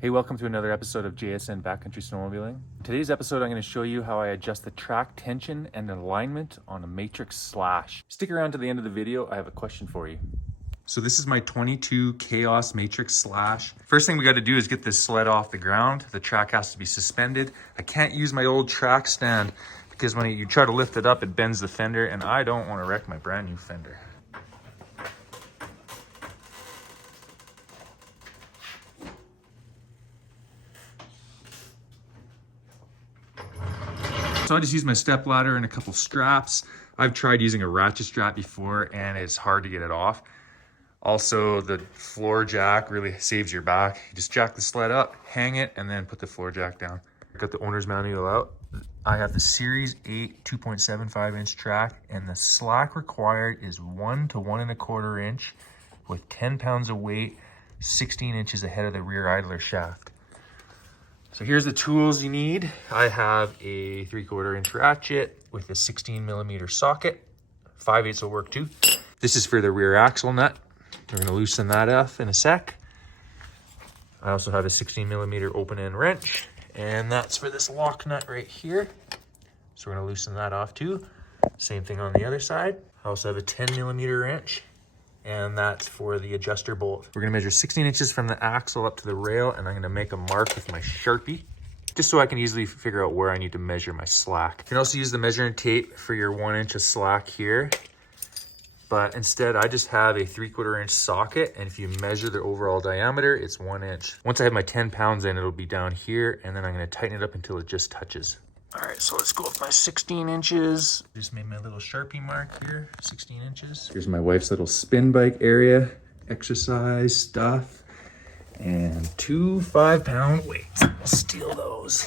Hey, welcome to another episode of JSN Backcountry Snowmobiling. In today's episode, I'm going to show you how I adjust the track tension and alignment on a Matryx Slash. Stick around to the end of the video, I have a question for you. So this is my 22 Khaos Matryx Slash. First thing we got to do is get this sled off the ground. The track has to be suspended. I can't use my old track stand because when you try to lift it up, it bends the fender, and I don't want to wreck my brand new fender. So I just use my step ladder and a couple straps. I've tried using a ratchet strap before and it's hard to get it off. Also, the floor jack really saves your back. You just jack the sled up, hang it, and then put the floor jack down. Got the owner's manual out. I have the Series 8 2.75 inch track, and the slack required is 1 to 1 1/4 inch with 10 pounds of weight, 16 inches ahead of the rear idler shaft. So here's the tools you need. I have a 3/4 inch ratchet with a 16mm socket. 5/8 will work too. This is for the rear axle nut. We're gonna loosen that off in a sec. I also have a 16mm open end wrench, and that's for this lock nut right here. So we're gonna loosen that off too. Same thing on the other side. I also have a 10mm wrench, and that's for the adjuster bolt. We're gonna measure 16 inches from the axle up to the rail, and I'm gonna make a mark with my Sharpie, just so I can easily figure out where I need to measure my slack. You can also use the measuring tape for your 1 inch of slack here, but instead I just have a 3/4 inch socket, and if you measure the overall diameter, it's 1 inch. Once I have my 10 pounds in, it'll be down here, and then I'm gonna tighten it up until it just touches. All right, so let's go with my 16 inches. Just made my little Sharpie mark here, 16 inches. Here's my wife's little spin bike area, exercise stuff, and 2 5-pound weights. I'll steal those.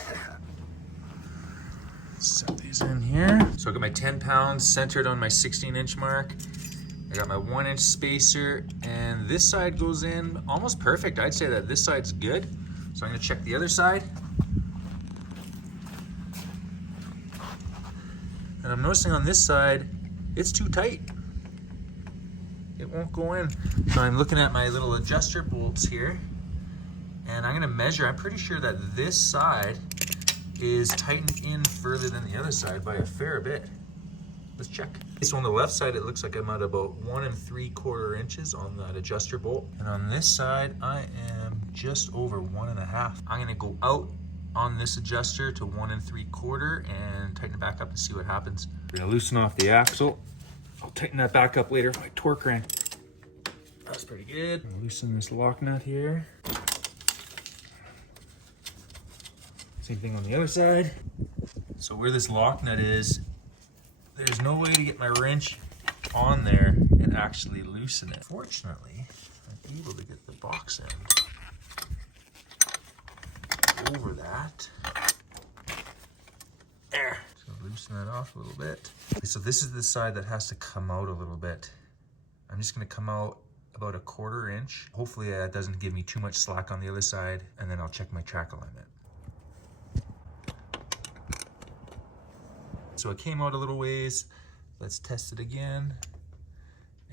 Set these in here. So I got my 10 pounds centered on my 16 inch mark. I got my 1 inch spacer, and this side goes in almost perfect. I'd say that this side's good. So I'm gonna check the other side. And I'm noticing on this side, it's too tight. It won't go in. So I'm looking at my little adjuster bolts here, and I'm gonna measure. I'm pretty sure that this side is tightened in further than the other side by a fair bit. Let's check. So on the left side, it looks like I'm at about 1 3/4 inches on that adjuster bolt. And on this side, I am just over 1 1/2. I'm gonna go out on this adjuster to 1 3/4 and tighten it back up and see what happens. We're gonna loosen off the axle. I'll tighten that back up later with my torque wrench. That's pretty good. Loosen this lock nut here. Same thing on the other side. So where this lock nut is, there's no way to get my wrench on there and actually loosen it. Fortunately, I'm able to get the box end over that. There. So loosen that off a little bit. Okay, so this is the side that has to come out a little bit. I'm just gonna come out about 1/4 inch. Hopefully that doesn't give me too much slack on the other side, and then I'll check my track alignment. So it came out a little ways. Let's test it again.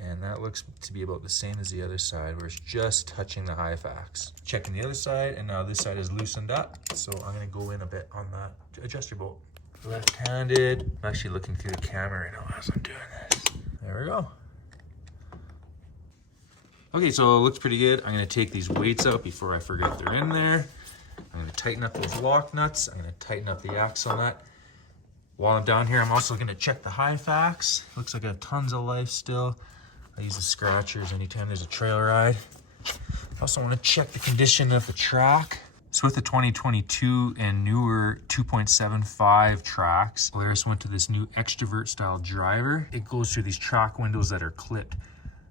And that looks to be about the same as the other side, where it's just touching the Hyfax. Checking the other side, and now this side is loosened up. So I'm gonna go in a bit on that adjuster bolt. Left-handed. I'm actually looking through the camera right now as I'm doing this. There we go. Okay, so it looks pretty good. I'm gonna take these weights out before I forget they're in there. I'm gonna tighten up those lock nuts. I'm gonna tighten up the axle nut. While I'm down here, I'm also gonna check the Hyfax. Looks like I have tons of life still. I use the scratchers anytime there's a trail ride. I also wanna check the condition of the track. So with the 2022 and newer 2.75 tracks, Polaris went to this new extrovert style driver. It goes through these track windows that are clipped.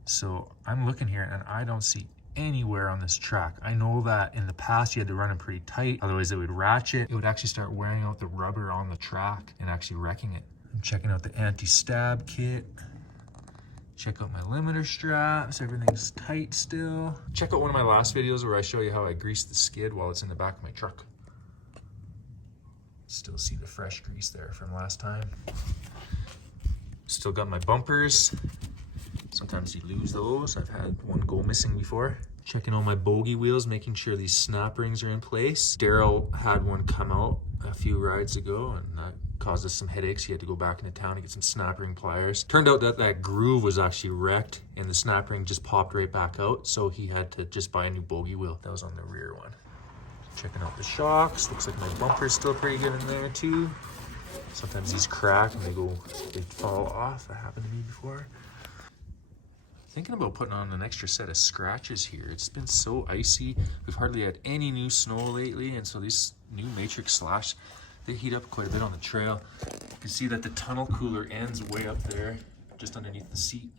So I'm looking here and I don't see anywhere on this track. I know that in the past you had to run them pretty tight, otherwise it would ratchet. It would actually start wearing out the rubber on the track and actually wrecking it. I'm checking out the anti-stab kit. Check out my limiter straps, everything's tight still. Check out one of my last videos where I show you how I grease the skid while it's in the back of my truck. Still see the fresh grease there from last time. Still got my bumpers. Sometimes you lose those. I've had one go missing before. Checking all my bogey wheels, making sure these snap rings are in place. Daryl had one come out a few rides ago and that caused us some headaches. He had to go back into town to get some snap ring pliers. Turned out that that groove was actually wrecked and the snap ring just popped right back out. So he had to just buy a new bogey wheel. That was on the rear one. Checking out the shocks. Looks like my bumper's still pretty good in there too. Sometimes these crack and they fall off. That happened to me before. Thinking about putting on an extra set of scratches here. It's been so icy. We've hardly had any new snow lately, and so these new Matryx Slash, they heat up quite a bit on the trail. You can see that the tunnel cooler ends way up there, just underneath the seat.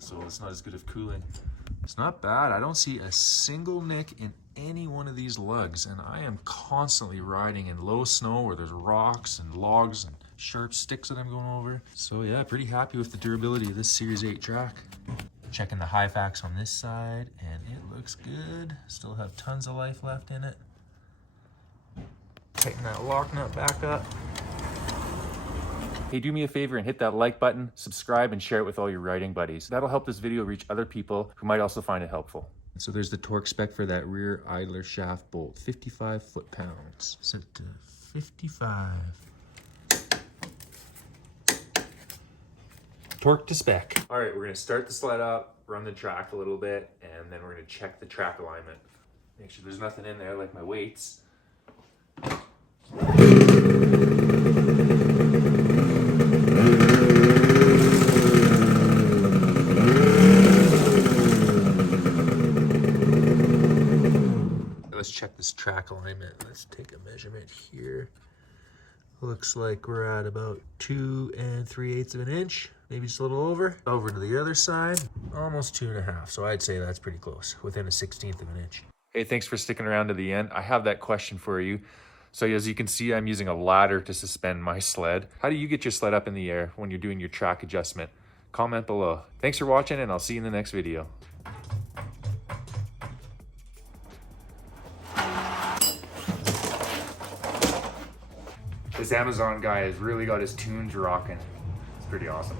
So it's not as good of cooling. It's not bad. I don't see a single nick in any one of these lugs, and I am constantly riding in low snow where there's rocks and logs and sharp sticks that I'm going over. So yeah, pretty happy with the durability of this Series 8 track. Checking the Hyfax on this side, and it looks good. Still have tons of life left in it. Tighten that lock nut back up. Hey, do me a favor and hit that like button, subscribe, and share it with all your riding buddies. That'll help this video reach other people who might also find it helpful. So there's the torque spec for that rear idler shaft bolt, 55 foot-pounds. Set to 55. Torque to spec. All right, we're gonna start the sled up, run the track a little bit, and then we're gonna check the track alignment. Make sure there's nothing in there like my weights. Let's check this track alignment. Let's take a measurement here. Looks like we're at about 2 3/8 of an inch, maybe just a little over. Over to the other side, almost 2 1/2. So I'd say that's pretty close, within a 1/16 of an inch. Hey, thanks for sticking around to the end. I have that question for you. So as you can see, I'm using a ladder to suspend my sled. How do you get your sled up in the air when you're doing your track adjustment? Comment below. Thanks for watching, and I'll see you in the next video. This Amazon guy has really got his tunes rocking. It's pretty awesome.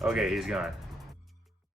Okay, he's gone.